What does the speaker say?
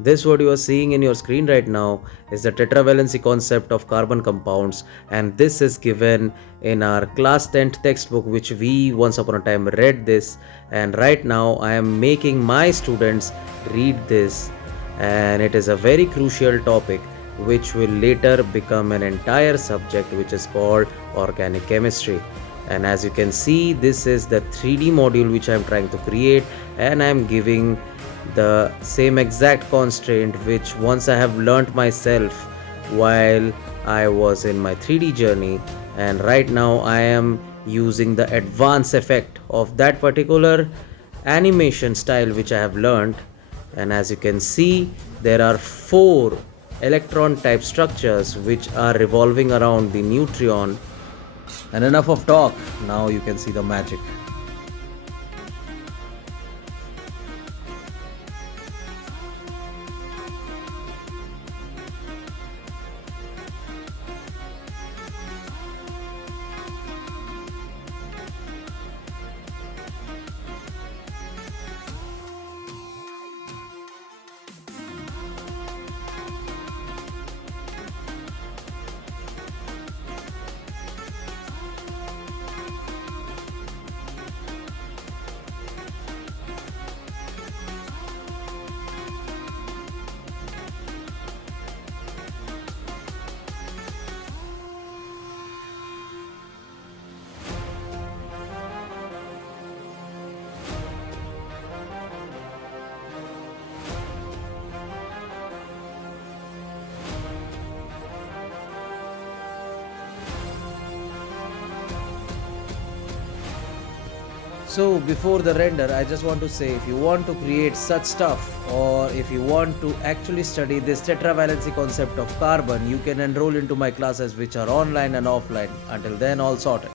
This what you are seeing in your screen right now is the tetravalency concept of carbon compounds, and this is given in our class 10th textbook, which we once upon a time read this, and right now I am making my students read this, and it is a very crucial topic which will later become an entire subject, which is called organic chemistry. And as you can see, this is the 3D module which I am trying to create, and I am giving the same exact constraint which once I have learnt myself while I was in my 3D journey, and right now I am using the advanced effect of that particular animation style which I have learnt. And as you can see, there are four electron type structures which are revolving around the neutron. And enough of talk, now you can see the magic. So before the render, I just want to say, if you want to create such stuff, or if you want to actually study this tetravalency concept of carbon, you can enroll into my classes which are online and offline. Until then, all sorted.